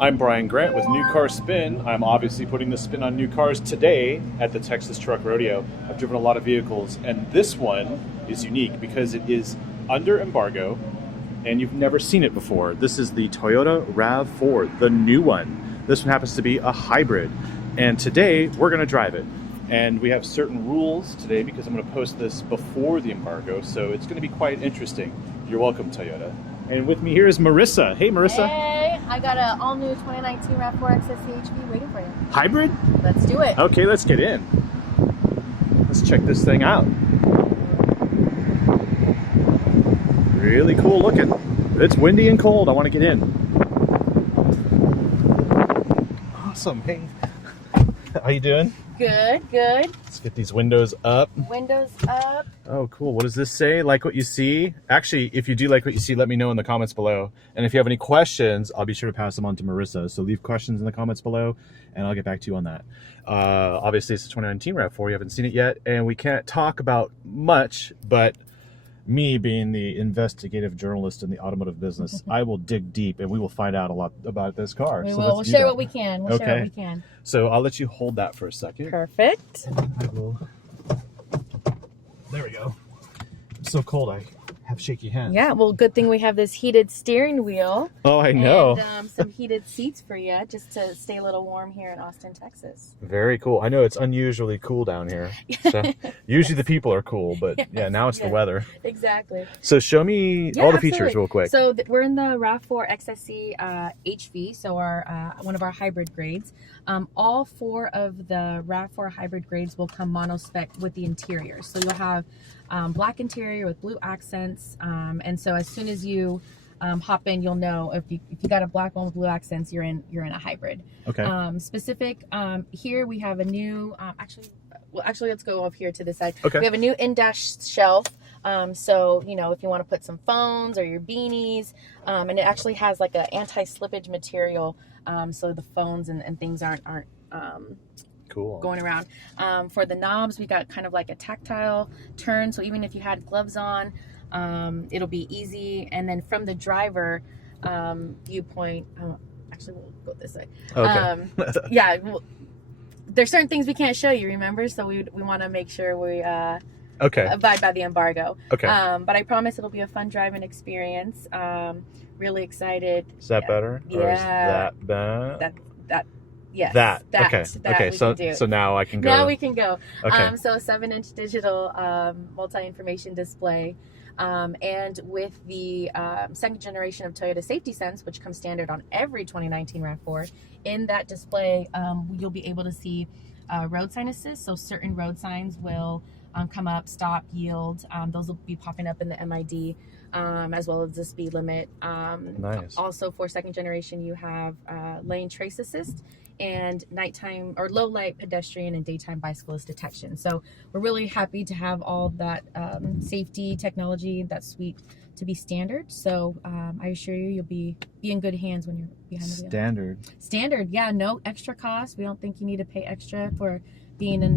I'm Brian Grant with New Car Spin. I'm obviously putting the spin on new cars today at the Texas Truck Rodeo. I've driven a lot of vehicles, and this one is unique because it is under embargo, and you've never seen it before. This is the Toyota RAV4, the new one. This one happens to be a hybrid, and today we're going to drive it. And we have certain rules today because I'm going to post this before the embargo, so it's going to be quite interesting. You're welcome, Toyota. And with me here is Marissa. Hey, Marissa. Hey, I got an all-new 2019 RAV4 XSE HV waiting for you. Hybrid? Let's do it. Okay, let's get in. Let's check this thing out. Really cool looking. It's windy and cold. I want to get in. Awesome. Hey, how you doing? Good, good. Let's get these windows up. Windows up. Oh, cool. What does this say? Like what you see? Actually, if you do like what you see, let me know in the comments below. And if you have any questions, I'll be sure to pass them on to Marissa. So leave questions in the comments below, and I'll get back to you on that. Obviously, it's a 2019 RAV4. You haven't seen it yet, and we can't talk about much, but me being the investigative journalist in the automotive business, I will dig deep and we will find out a lot about this car. We'll share what we can. We'll share what we can. So I'll let you hold that for a second. Perfect. I will. There we go. It's so cold I have shaky hands. Yeah, well, good thing we have this heated steering wheel. Oh, I know. And some heated seats for you just to stay a little warm here in Austin, Texas. Very cool. I know it's unusually cool down here. So usually the people are cool, but yes, yeah, now it's the weather. Exactly. So show me all the features real quick. So we're in the RAV4 XSE HV, so our one of our hybrid grades. All four of the RAV4 hybrid grades will come mono-spec with the interior. So you'll have black interior with blue accents, and so as soon as you hop in, you'll know if you got a black one with blue accents, you're in a hybrid. Okay. Here we have a new actually let's go up here to this side. Okay. We have a new in-dash shelf. So you know, if you want to put some phones or your beanies, and it actually has like a anti-slippage material, so the phones and things aren't cool going around. For the knobs, we got kind of like a tactile turn, so even if you had gloves on, it'll be easy. And then from the driver viewpoint, actually we'll go this way. Okay. Yeah, there's certain things we can't show you, remember, so we want to make sure we abide by the embargo. Okay. But I promise it'll be a fun driving experience. Really excited. Is that better? Yeah. Or is that bad? Yes. Okay. Okay. So now I can go. Now we can go. Okay. So a 7-inch digital multi-information display, and with the second generation of Toyota Safety Sense, which comes standard on every 2019 RAV4, in that display you'll be able to see road sign assist. So certain road signs will come up, stop, yield. Those will be popping up in the MID, as well as the speed limit. Nice. Also, for second generation, you have lane trace assist and nighttime or low light pedestrian and daytime bicyclist detection. So we're really happy to have all that safety technology, that suite, to be standard. So I assure you, you'll be in good hands when you're behind the wheel. Standard, yeah, no extra cost. We don't think you need to pay extra for being in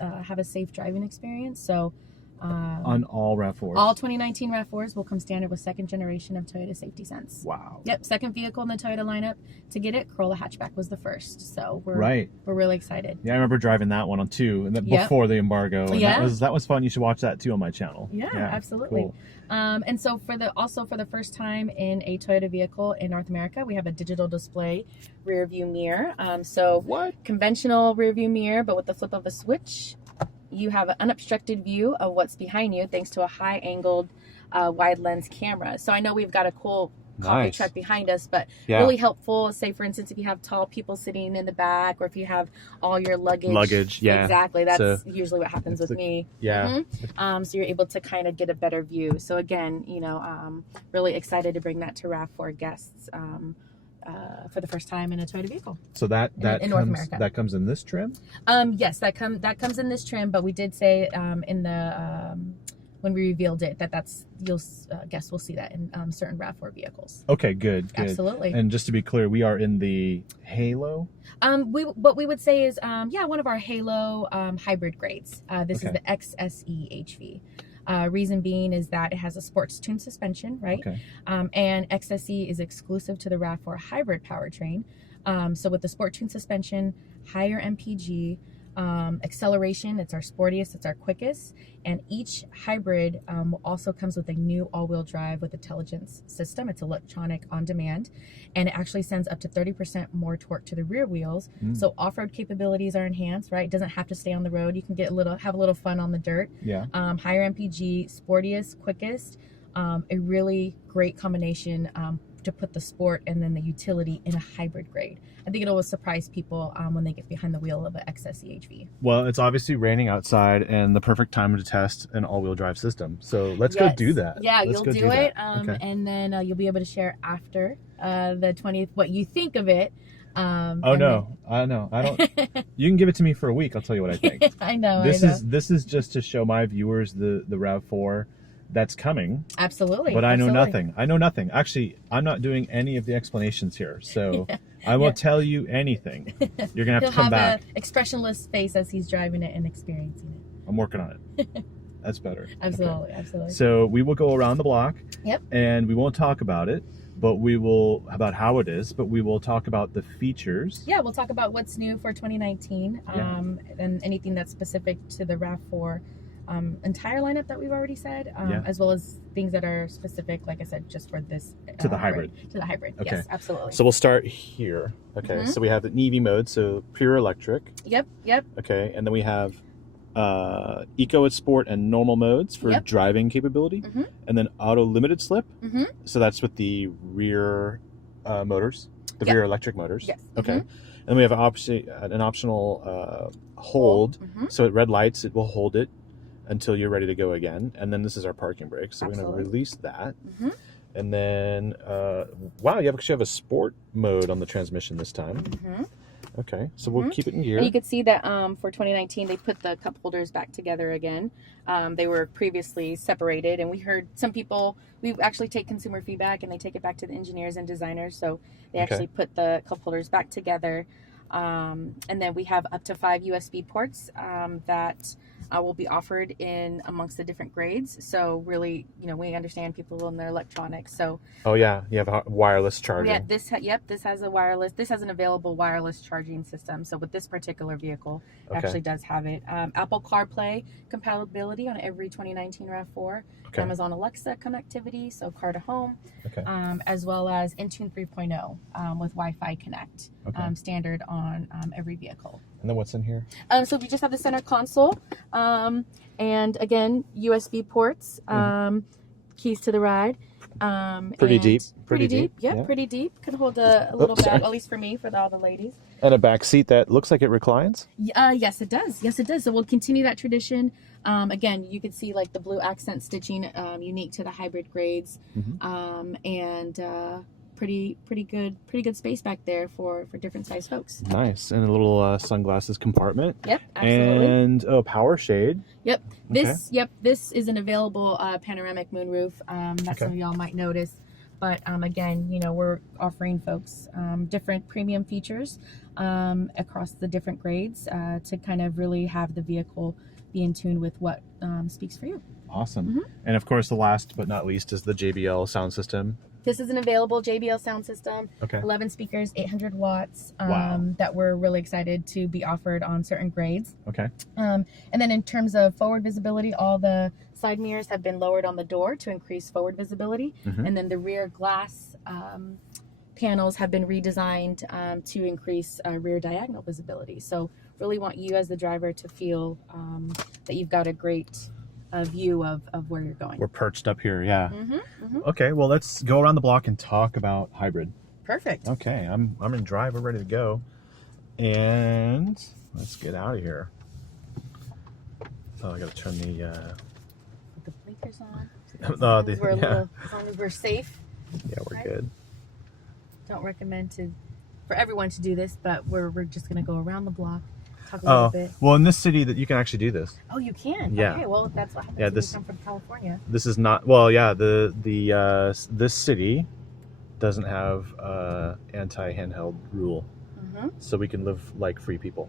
have a safe driving experience. So on all RAV4s? All 2019 RAV4s will come standard with second generation of Toyota Safety Sense. Wow. Yep, second vehicle in the Toyota lineup to get it. Corolla hatchback was the first, so we're really excited. Yeah, I remember driving that one on too, and before the embargo. And that was fun. You should watch that too on my channel. Yeah, absolutely. Cool. And so for the first time in a Toyota vehicle in North America, we have a digital display rear view mirror. Conventional rear view mirror, but with the flip of a switch, you have an unobstructed view of what's behind you thanks to a high-angled wide lens camera. So I know we've got a cool coffee truck behind us, but really helpful. Say, for instance, if you have tall people sitting in the back, or if you have all your luggage. Yeah, exactly. That's usually what happens with me. Yeah. So you're able to kind of get a better view. So again, you know, really excited to bring that to RAV4 guests for the first time in a Toyota vehicle. So that North America. That comes in this trim? Yes, that comes in this trim, but we did say in the when we revealed it that's guests will see that in certain RAV4 vehicles. Okay, good. Absolutely. And just to be clear, we are in the Halo? What we would say is one of our Halo hybrid grades. This is the XSE HV. Reason being is that it has a sports tuned suspension, right? Okay. And XSE is exclusive to the RAV4 hybrid powertrain. So with the sport tuned suspension, higher MPG, acceleration, it's our sportiest, it's our quickest, and each hybrid also comes with a new all-wheel drive with intelligence system. It's electronic on demand, and it actually sends up to 30% more torque to the rear wheels. So off-road capabilities are enhanced, right? It doesn't have to stay on the road. You can have a little fun on the dirt. Yeah. Higher MPG, sportiest, quickest, a really great combination to put the sport and then the utility in a hybrid grade. I think it'll surprise people when they get behind the wheel of an XSE HV. Well, it's obviously raining outside and the perfect time to test an all-wheel drive system. So let's go do that. Yeah, let's you'll do it. Okay. And then you'll be able to share after the 20th what you think of it. I know. I don't. You can give it to me for a week. I'll tell you what I think. I know. This is just to show my viewers the RAV4 that's coming. Absolutely. But I know nothing. I know nothing. Actually, I'm not doing any of the explanations here. So I won't tell you anything. You're going to have to come back. He'll have an expressionless face as he's driving it and experiencing it. I'm working on it. That's better. Absolutely. Okay. Absolutely. So we will go around the block. Yep. And we won't talk about it, but we will about how it is, but we will talk about the features. Yeah, we'll talk about what's new for 2019 and anything that's specific to the RAV4 entire lineup that we've already said, as well as things that are specific, like I said, just for this to the hybrid. To the hybrid. Okay. Yes, absolutely. So we'll start here. Okay. So we have the EV mode, so pure electric. Yep. Okay, and then we have Eco Sport and normal modes for driving capability, and then auto limited slip. So that's with the rear motors, the rear electric motors. Yes. Okay. And then we have an optional hold. So at red lights, it will hold it until you're ready to go again. And then this is our parking brake. So we're going to release that. And then, wow, you actually have a sport mode on the transmission this time. Okay, so we'll keep it in gear. And you can see that for 2019, they put the cup holders back together again. They were previously separated, and we heard some people, we actually take consumer feedback and they take it back to the engineers and designers. So they actually put the cup holders back together. And then we have up to 5 USB ports that will be offered in amongst the different grades. So really, we understand people in their electronics. So you have a wireless charging. Yeah, this has an available wireless charging system. So with this particular vehicle, it actually does have it. Apple CarPlay compatibility on every 2019 RAV4. Amazon Alexa connectivity, so car to home, as well as Intune 3.0 with Wi-Fi Connect, standard on every vehicle. And then what's in here? So we just have the center console, and again, USB ports, keys to the ride. Pretty deep. Pretty deep. Yeah, pretty deep. Could hold a little bag, at least for me, for all the ladies. And a back seat that looks like it reclines? Yes, it does. Yes, it does. So we'll continue that tradition. Again, you can see like the blue accent stitching, unique to the hybrid grades, and pretty good space back there for different size folks. Nice. And a little sunglasses compartment. Yep, absolutely. And power shade. Yep. This is an available panoramic moonroof that some of y'all might notice. But again, we're offering folks different premium features across the different grades to kind of really have the vehicle be in tune with what speaks for you. Awesome. And of course, the last but not least is the JBL sound system. This is an available JBL sound system, 11 speakers, 800 watts, that we're really excited to be offered on certain grades. And then in terms of forward visibility, all the side mirrors have been lowered on the door to increase forward visibility. And then the rear glass panels have been redesigned to increase rear diagonal visibility. So really want you as the driver to feel that you've got a great view of where you're going. We're perched up here, Okay, well, let's go around the block and talk about hybrid. Perfect. Okay, I'm in drive. We're ready to go. And let's get out of here. Oh, I got to turn the... Put the blinkers on. As long as we're safe. Yeah, we're good. Don't recommend for everyone to do this, but we're just going to go around the block. Talk a little bit. Well, in this city, that you can actually do this. Oh, you can. Yeah. Okay. Well, that's what happens when you come from California. This is not. Well, yeah. This city doesn't have anti-handheld rule, so we can live like free people.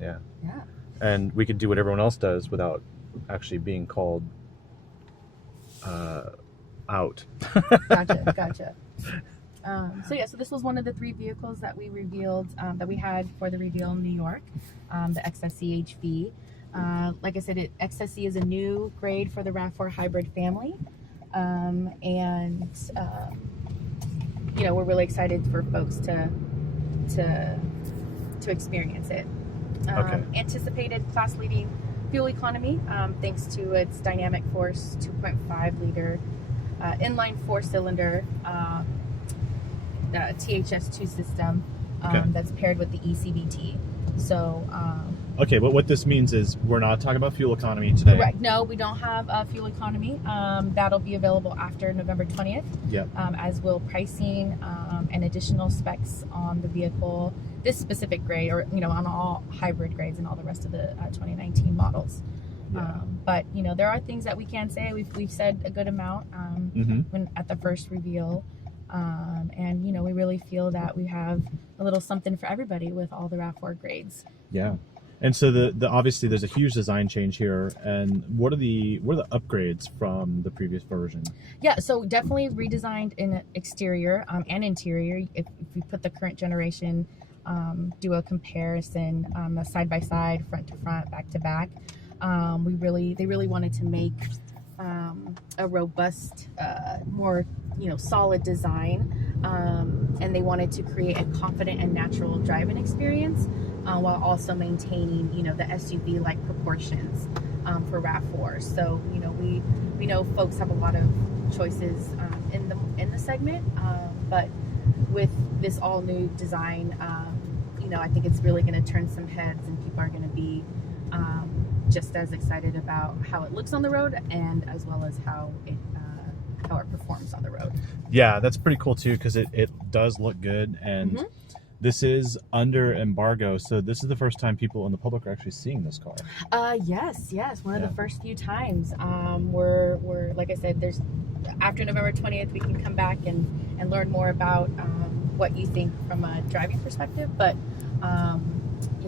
Yeah. And we can do what everyone else does without actually being called out. Gotcha. So this was one of the 3 vehicles that we revealed, that we had for the reveal in New York, the XSE HV. Like I said, XSE is a new grade for the RAV4 hybrid family, we're really excited for folks to experience it. Anticipated class-leading fuel economy, thanks to its dynamic force 2.5 liter inline 4-cylinder THS2 system that's paired with the ECVT. So okay, but what this means is we're not talking about fuel economy today. Correct. No, we don't have fuel economy. That'll be available after November 20th. Yep. As will pricing and additional specs on the vehicle, this specific grade, or on all hybrid grades and all the rest of the 2019 models. Yeah. But there are things that we can say. We've said a good amount when at the first reveal. And we really feel that we have a little something for everybody with all the RAV4 grades. Yeah. And so the obviously there's a huge design change here. And what are the upgrades from the previous version? Yeah, so definitely redesigned in exterior and interior. If we put the current generation, do a comparison, side by side, front to front, back to back. They really wanted to make a robust, more solid design, and they wanted to create a confident and natural driving experience, while also maintaining the SUV-like proportions for RAV4. So we know folks have a lot of choices in the segment, but with this all new design, I think it's really going to turn some heads, and people are going to be just as excited about how it looks on the road, and as well as how it performs on the road. Yeah, that's pretty cool too, because it does look good, and this is under embargo, so this is the first time people in the public are actually seeing this car. Yes, one of the first few times. We're like I said, there's after November 20th we can come back and learn more about what you think from a driving perspective, but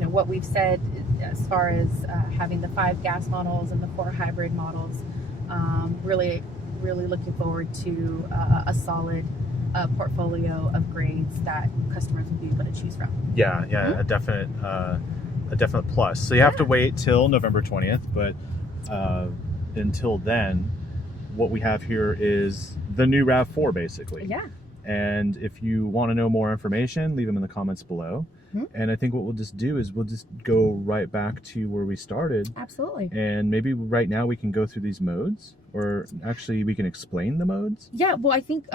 what we've said as far as having the 5 gas models and the 4 hybrid models, really looking forward to a solid portfolio of grades that customers will be able to choose from. Yeah, a definite plus. So you have to wait till November 20th, but until then, what we have here is the new RAV4, basically. Yeah. And if you want to know more information, leave them in the comments below. And I think what we'll just do is we'll just go right back to where we started. Absolutely. And maybe right now we can go through these modes, or actually we can explain the modes. Yeah, well, I think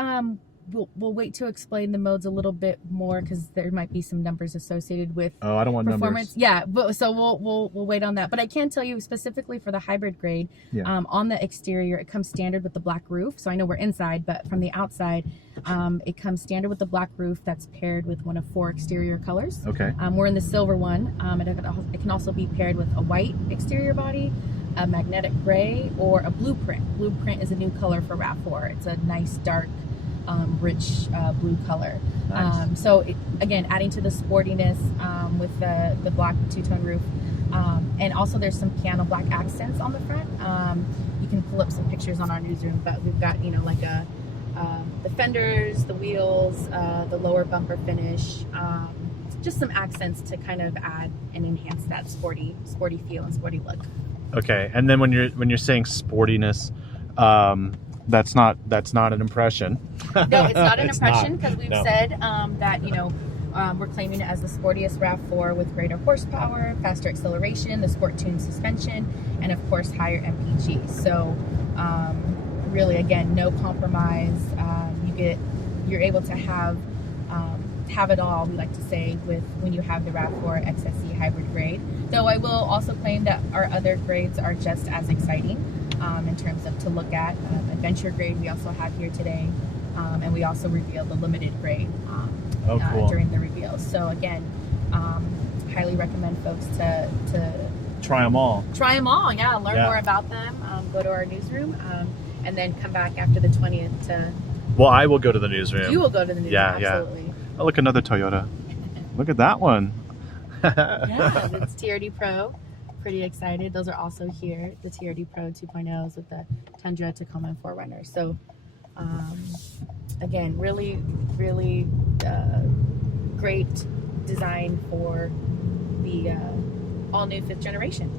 we'll wait to explain the modes a little bit more, because there might be some numbers associated with I don't want performance. numbers. Yeah, but so we'll wait on that. But I can tell you specifically for the hybrid grade, on the exterior, it comes standard with the black roof. So I know we're inside, but from the outside, it comes standard with the black roof that's paired with one of 4 exterior colors. Okay. We're in the silver one. It can also be paired with a white exterior body, a magnetic gray, or a blueprint. Blueprint is a new color for RAV4. It's a nice dark, rich blue color. Nice. So again, adding to the sportiness with the black two-tone roof, and also there's some piano black accents on the front. You can pull up some pictures on our newsroom, but we've got like the fenders, the wheels, the lower bumper finish, just some accents to kind of add and enhance that sporty feel and sporty look. Okay, and then when you're saying sportiness, that's not an impression. No, it's not an impression, because we've said that we're claiming it as the sportiest RAV4 with greater horsepower, faster acceleration, the sport tuned suspension, and of course higher MPG. So really, again, no compromise. You're able to have it all, we like to say, when you have the RAV4 XSE hybrid grade. Though I will also claim that our other grades are just as exciting in terms of to look at. Adventure grade we also have here today, and we also revealed the limited grade cool. During the reveal. So again, highly recommend folks to try them all. Try them all, learn more about them. Go to our newsroom, and then come back after the 20th to... Well, I will go to the newsroom. You will go to the newsroom, absolutely. Oh, look, another Toyota. Look at that one. Yeah, it's TRD Pro pretty excited. Those are also here, the TRD Pro 2.0s with the Tundra, Tacoma, and 4Runner. So again, really, really great design for the all-new 5th generation.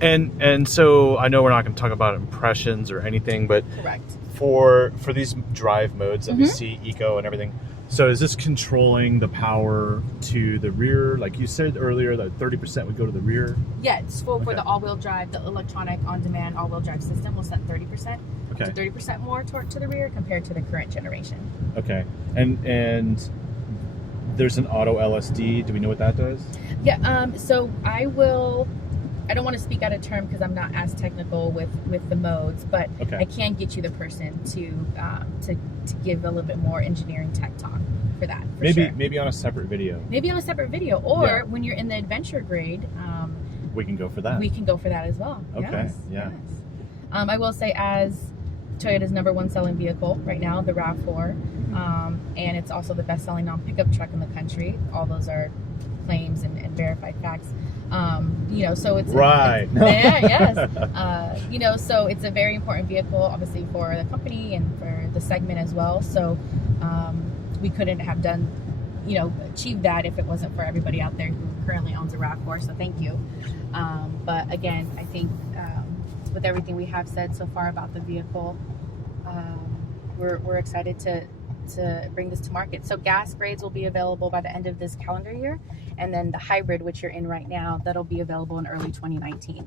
And so I know we're not going to talk about impressions or anything, but Correct. For these drive modes that we see, eco and everything, so is this controlling the power to the rear? Like you said earlier, that 30% would go to the rear? Yeah, it's for the all-wheel drive, the electronic on-demand all-wheel drive system will set 30%. Okay. So 30% more torque to the rear compared to the current generation. Okay. And there's an auto LSD. Do we know what that does? Yeah, so I don't want to speak out of term because I'm not as technical with the modes, but I can get you the person to give a little bit more engineering tech talk for that. Maybe on a separate video. Maybe on a separate video, or when you're in the adventure grade, we can go for that. We can go for that as well. Okay. Yes, yeah. Yes. I will say, as Toyota's #1 selling vehicle right now, the RAV4, and it's also the best-selling non-pickup truck in the country. All those are claims and verified facts. So it's right. Yes. So it's a very important vehicle, obviously, for the company and for the segment as well. So we couldn't have achieved that if it wasn't for everybody out there who currently owns a RAV4. So thank you. But again, I think with everything we have said so far about the vehicle, we're excited to bring this to market. So gas grades will be available by the end of this calendar year, and then the hybrid, which you're in right now, that'll be available in early 2019.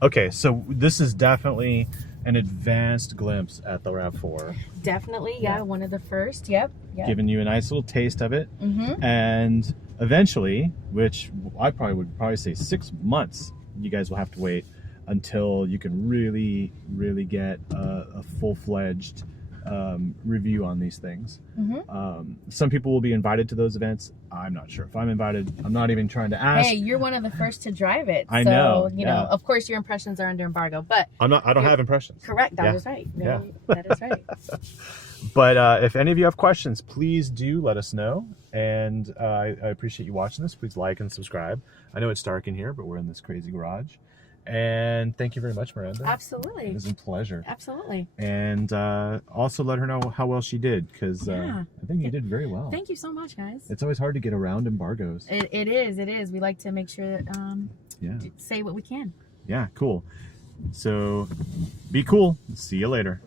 Okay, so this is definitely an advanced glimpse at the RAV4. Definitely, yeah, one of the first. Yep. Giving you a nice little taste of it, and eventually, which I would say 6 months, you guys will have to wait until you can really get a full-fledged review on these things. Some people will be invited to those events. I'm not sure if I'm invited. I'm not even trying to ask. Hey, you're one of the first to drive it. I know. You know, of course, your impressions are under embargo, but I don't have impressions. Correct. That is right. No, that is right. But if any of you have questions, please do let us know. And I appreciate you watching this. Please like and subscribe. I know it's dark in here, but we're in this crazy garage. And thank you very much, Miranda. Absolutely. It was a pleasure. Absolutely. And also let her know how well she did, because I think you did very well. Thank you so much, guys. It's always hard to get around embargoes. It is. We like to make sure that say what we can. Yeah, cool. So be cool. See you later.